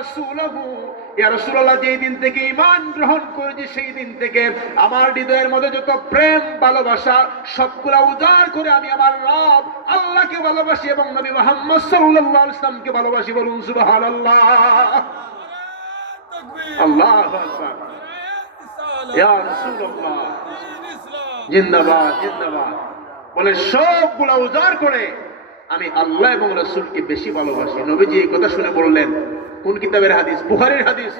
রাসূলহু, ইয়া রাসূলুল্লাহ, যেই দিন থেকে ঈমান গ্রহণ করেছি সেই দিন থেকে আমার হৃদয়ের মধ্যে যত প্রেম ভালোবাসা সবগুলা উজাড় করে আমি আমার রব আল্লাহকে ভালোবাসি এবং নবী মুহাম্মদ সাল্লাল্লাহু আলাইহি ওয়াসাল্লামকে ভালোবাসি। বলুন সুবহানাল্লাহ। আল্লাহু আকবার। ইয়া রাসূলুল্লাহ জিন্দাবাদ জিন্দাবাদ। বলে সবগুলা উজাড় করে আমি আল্লাহ এবং রাসূলকে বেশি ভালোবাসি। নবীজি এই কথা শুনে বললেন, কোন কিতাবের হাদিস? বুখারীর হাদিস।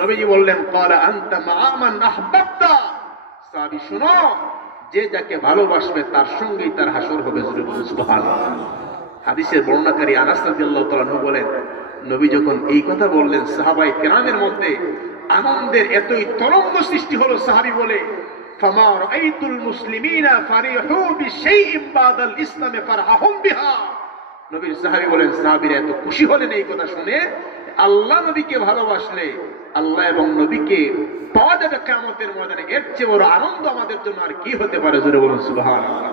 নবীজি বললেন, ক্বালা আনতা মা মান আহবাবতা। সাহাবী শুনো, যে যাকে ভালোবাসবে তার সঙ্গেই তার হাসর হবে। সুবহানাল্লাহ। হাদিসের বর্ণনাকারী আনাস রাদিয়াল্লাহু তাআলা আনহু বলেন, নবী যখন এই কথা বললেন সাহাবায়ে কেরামের মধ্যে আনন্দের এতই তরঙ্গ সৃষ্টি হলো। সাহাবী বলে, ফামা রাআইতুল মুসলিমিনা ফারিহু বিশাইইন বাদাল ইসলামে ফারহাহুম বিহা। নবীর সাহাবী বলেন, সাহাবীরা এত খুশি হলেন এই কথা শুনে, আল্লাহ নবীকে ভালোবাসলে আল্লাহ এবং নবীকে পাওয়া যাবে কিয়ামতের ময়দানে, এর চেয়ে বড় আনন্দ আমাদের জন্য আর কি হতে পারে? জোরে বলুন সুবহানাল্লাহ।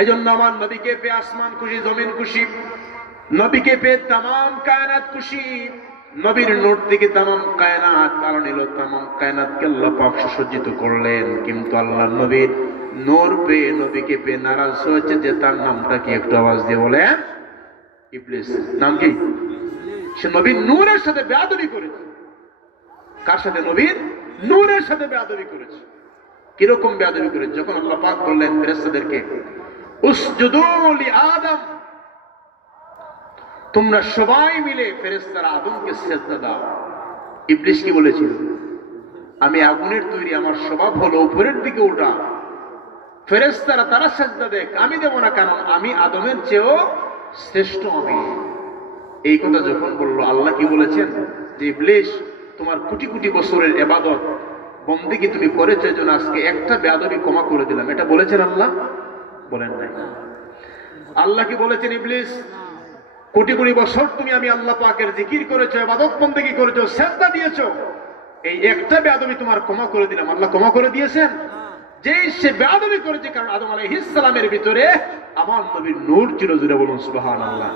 এজন্য আমার নবীকে পেয়ে আসমান খুশি, জমিন খুশি, নবীকে পেয়ে তামাম কায়নাত খুশি। নবীর নূর থেকে তামাম কায়নাত, কারণ এলো তামাম কায়নাতকে আল্লাহ পাক সুসজ্জিত করলেন। কিন্তু আল্লাহ নবীর নূর পেয়ে, নবীকে পেয়ে নারাজ হয়েছে যে তার নামটা কি? একটু আওয়াজ দিয়ে বলেন। ইবলিস। নাম কি? সে নবীর নূরের সাথে বেয়াদবি করেছে। কার সাথে? নবীর নূরের সাথে বেয়াদবি করেছে। কিরকম বেয়াদবি করেছে? যখন আল্লাহ পাক বললেন ফেরেশতাদেরকে, উসজুদু লি আদম, তোমরা সবাই মিলে ফেরেশতারা আদমকে সিজদা দাও। ইবলিস কি বলেছিল? আমি আগুনের তৈরি, আমার স্বভাব হলো উপরের দিকে ওঠা। ফেরেশতারা তারা সিজদা দেখ, আমি দেব না, কারণ আমি আদমের চেয়েও শ্রেষ্ঠ। আমি এই কথা যখন বলল, আল্লাহ কি বলেছেন? যে ইবলিস, তোমার কোটি কোটি বছরের ইবাদত বন্দেগী তুমি করেছো, এজন্য আজকে একটা বেয়াদবি ক্ষমা করে দিলাম। এটা বলেছেন আল্লাহ? বলেন নাই। আল্লাহ কি বলেছেন? ইবলিস, কোটি কোটি বছর তুমি আমি আল্লাহ পাকের জিকির করেছো, ইবাদত বন্দেগী করেছো, সিজদা দিয়েছো, এই একটা বেয়াদবি তোমার ক্ষমা করে দিলাম। আল্লাহ ক্ষমা করে দিয়েছেন। যেই সে বেয়াদবি করেছে, কারণ আদম আলাইহিস সালামের ভিতরে আমার নবীর নূর ছিল। জুড়ে বলুন সুবহানাল্লাহ।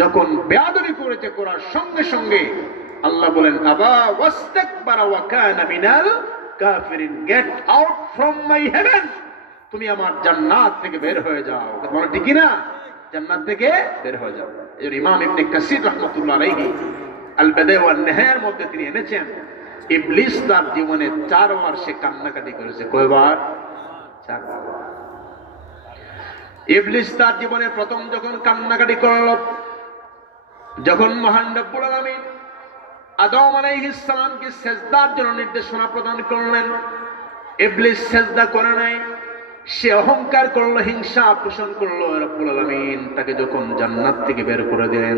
যখন বেয়াদবি করেছে, করার সঙ্গে সঙ্গে আল্লাহ বলেন, আবা ওয়াস্তাকবারা ওয়া কানা মিনাল কাফিরিন, get out from my heaven, তুমি আমার জান্নাত থেকে বের হয়ে যাও। বলো ঠিক না? জান্নাত থেকে বের হয়ে যাও। এর ইমাম ইবনে কাসির রাহমাতুল্লাহ আলাইহি আল বাদায় ওয়ান নিহায়ার মধ্যে তিনি এনেছেন, ইবলিস তার জীবনে 4 বার সে কান্নাকাটি করেছে। কয়বার? 4 বার। ইবলিস তার জীবনে প্রথম যখন কান্নাকাটি করল, যখন মহান রব্বুল আলামিন আদম আলাইহিস সালামকে সিজদার জন্য নির্দেশনা প্রদান করলেন, ইবলিস সিজদা করে নাই। সে অহংকার করলো, হিংসা পোষণ করলো। রব্বুল আলামিন তাকে যখন জান্নাত থেকে বের করে দিলেন,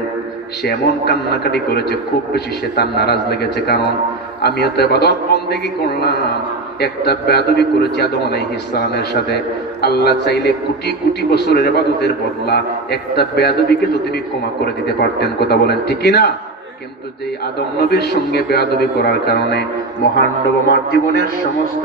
সে এমন কান্নাকাটি করেছে, খুব বেশি সে তার নারাজ লেগেছে। কারণ আমি এত ইবাদত বন্দেগী করলাম, একটা বেয়াদবি করেছি আদম আলাইহিস সালামের সাথে। আল্লাহ চাইলে কোটি কোটি বছরের ইবাদতের বদলা একটা বেয়াদবিকে তো তিনি ক্ষমা করে দিতে পারতেন। কথা বলেন ঠিক না? কিন্তু যে আদম নবীর সঙ্গে বেয়াদবি করার কারণে মহান নবী আমার জীবনের সমস্ত